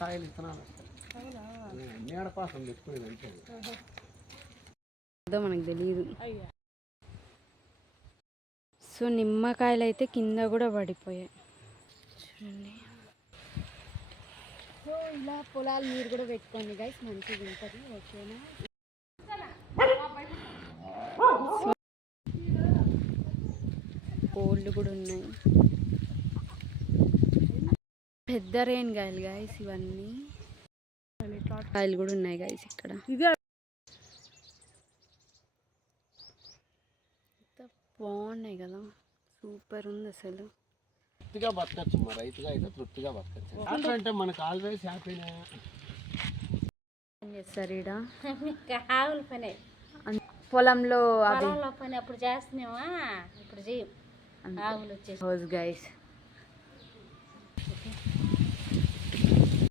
కాయలు ఇస్తున్నాను నీడపాసం పెట్టుకునేది అంటే మనకు తెలియదు. సో నిమ్మకాయలు అయితే కింద కూడా పడిపోయాయి చూడండి. సో ఇలా పొలాలు మీరు కూడా పెట్టుకోండి గైస్, మంచిగా ఉంటుంది. ఓకేనా? కోళ్ళు కూడా ఉన్నాయి, పెద్ద రేణి కాయలు గైస్ ఇవన్నీ. కాయలు కూడా ఉన్నాయి గైస్ ఇక్కడ. బాగున్నాయి కదా, సూపర్ ఉంది అసలు. తృప్తిగా బతకచ్చు, మా రైతుగా అయితే తృప్తిగా బతకచ్చు. అంటే మనకు ఆల్వేస్ హ్యాపీనే. ఏం చేస్తారు ఈడ? ఆవుల పని, పొలంలో పని అప్పుడు చేస్తున్నామా, ఇప్పుడు చేయం. ఆవులు వచ్చేసి గైస్